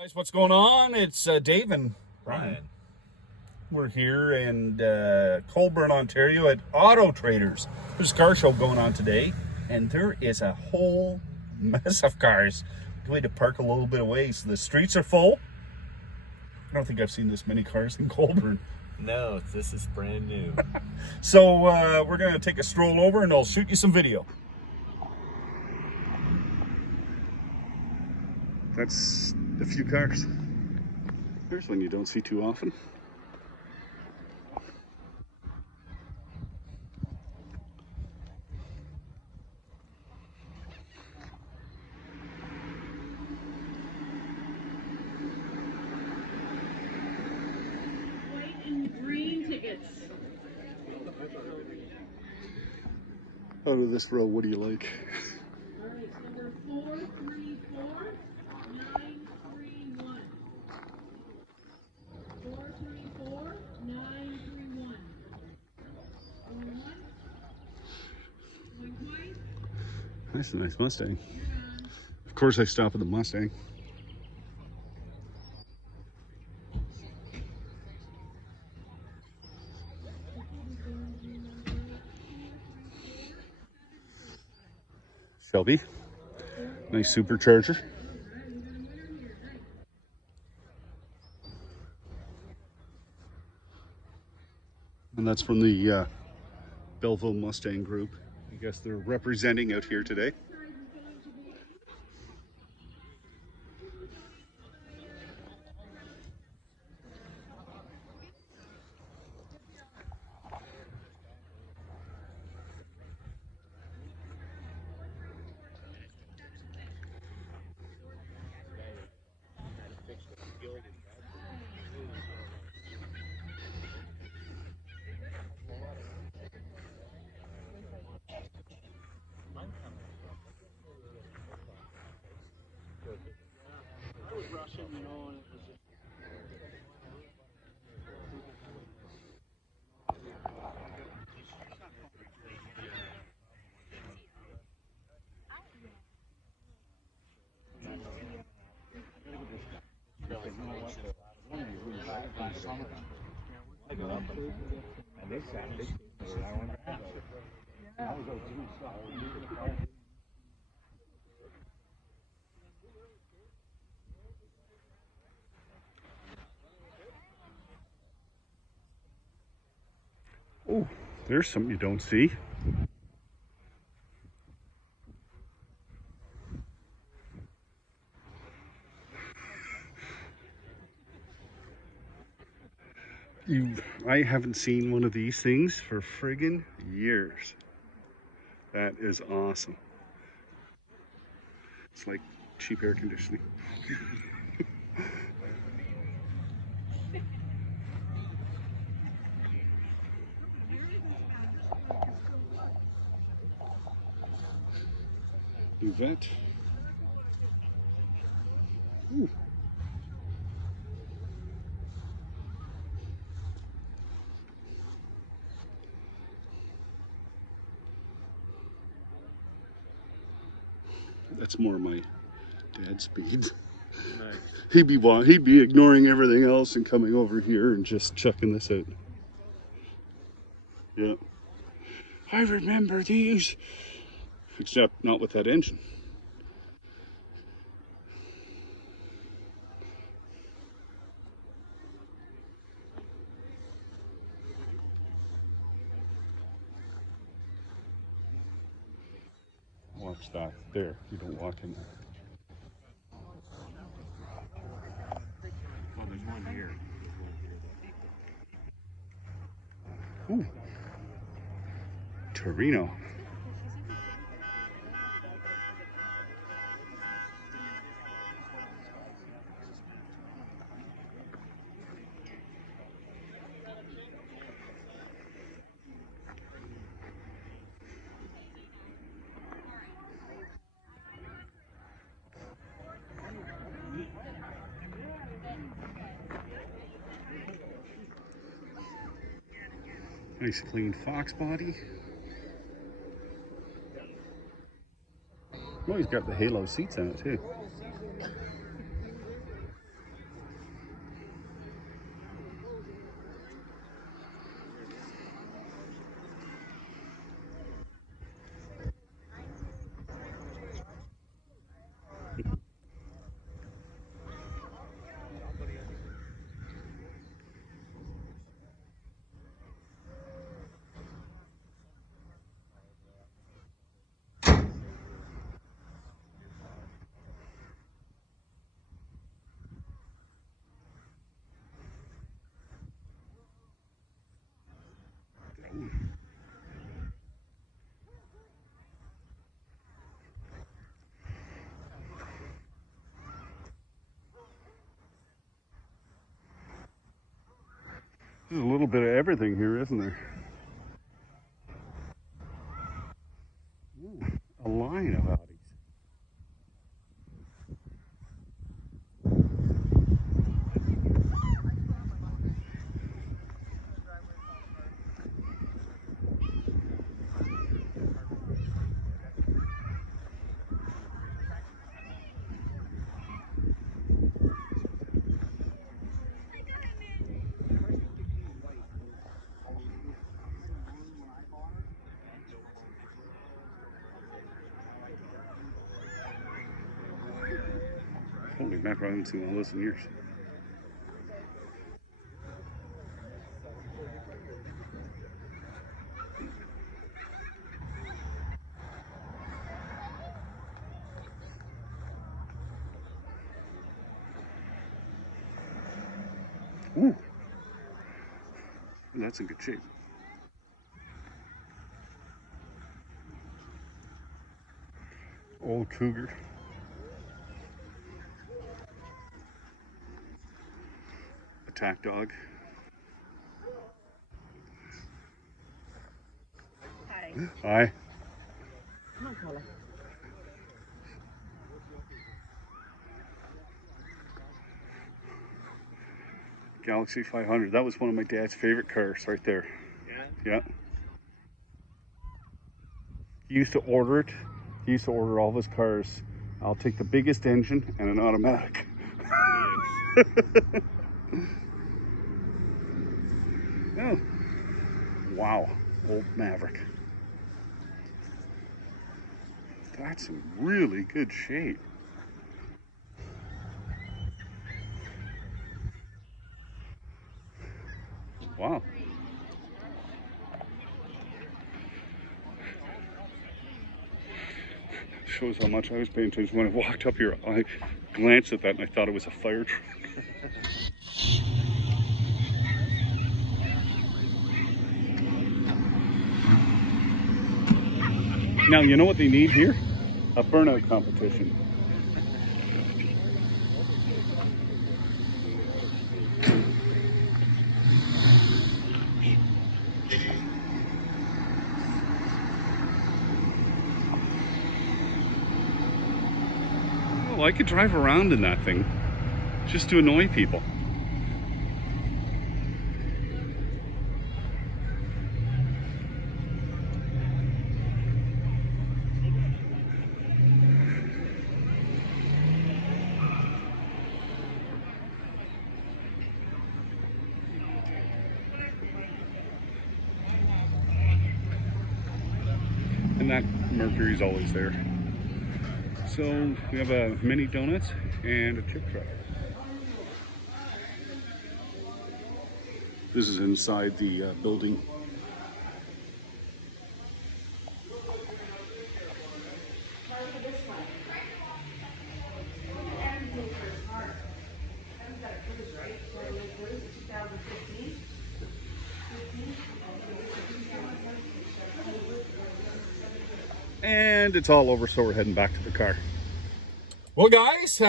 Guys, what's going on? It's Dave and Brian. We're here in Colborne, Ontario at Auto Traders. There's a car show going on today, and there is a whole mess of cars. We had to park a little bit away, so the streets are full. I don't think I've seen this many cars in Colborne. No, this is brand new. So we're going to take a stroll over, and I'll shoot you some video. That's a few cars. Here's one you don't see too often. White and green tickets. Out of this row, what do you like? All right, number 434 931. 434 931. Going once. Going twice. That's a nice Mustang. Of course, I stop at the Mustang. Shelby, nice supercharger. And that's from the Belleville Mustang Group. I guess they're representing out here today. Oh, there's something you don't see. I haven't seen one of these things for friggin' years. That is awesome. It's like cheap air conditioning. Yvette. Ooh. That's more my dad's speed. Nice. He'd be ignoring everything else and coming over here and just chucking this out. Yeah. I remember these. Except not with that engine. Watch that. There. You don't walk in there. Oh, there's one here. Ooh. Torino. Nice clean Fox body. Oh, he's got the halo seats on it too. There's a little bit of everything here, isn't there? Ooh, a line of Audis. Holy mackerel, I haven't seen one of those in years. Ooh, that's in good shape. Old Cougar. Attack dog. Hi. Hi. Come on, Carla. Galaxy 500. That was one of my dad's favorite cars right there. Yeah? Yeah. He used to order it. He used to order all of his cars. I'll take the biggest engine and an automatic. Oh. Wow. Old Maverick. That's in really good shape. Wow. Shows how much I was paying attention. When I walked up here, I glanced at that and I thought it was a fire truck. Now, you know what they need here? A burnout competition. Well, I could drive around in that thing just to annoy people. And that Mercury's always there. So we have a mini donuts and a chip truck. This is inside the building. And it's all over, so we're heading back to the car. Well, guys,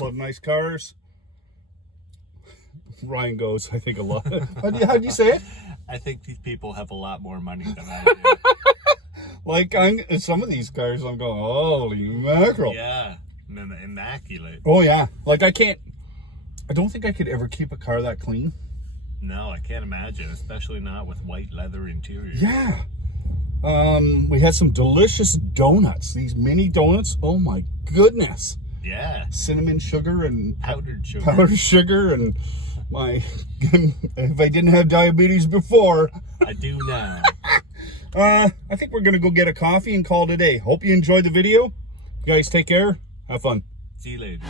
love nice cars. Ryan goes, I think a lot. How'd you say it? I think these people have a lot more money than I do. Like, some of these cars, I'm going, holy mackerel. Yeah, immaculate. Oh, yeah. Like, I don't think I could ever keep a car that clean. No, I can't imagine, especially not with white leather interior. Yeah. We had some delicious donuts. These mini donuts. Oh my goodness. Yeah. Cinnamon sugar and Powdered sugar. powdered sugar and my. If I didn't have diabetes before. I do now. I think we're gonna go get a coffee and call it a day. Hope you enjoyed the video. You guys take care. Have fun. See you later.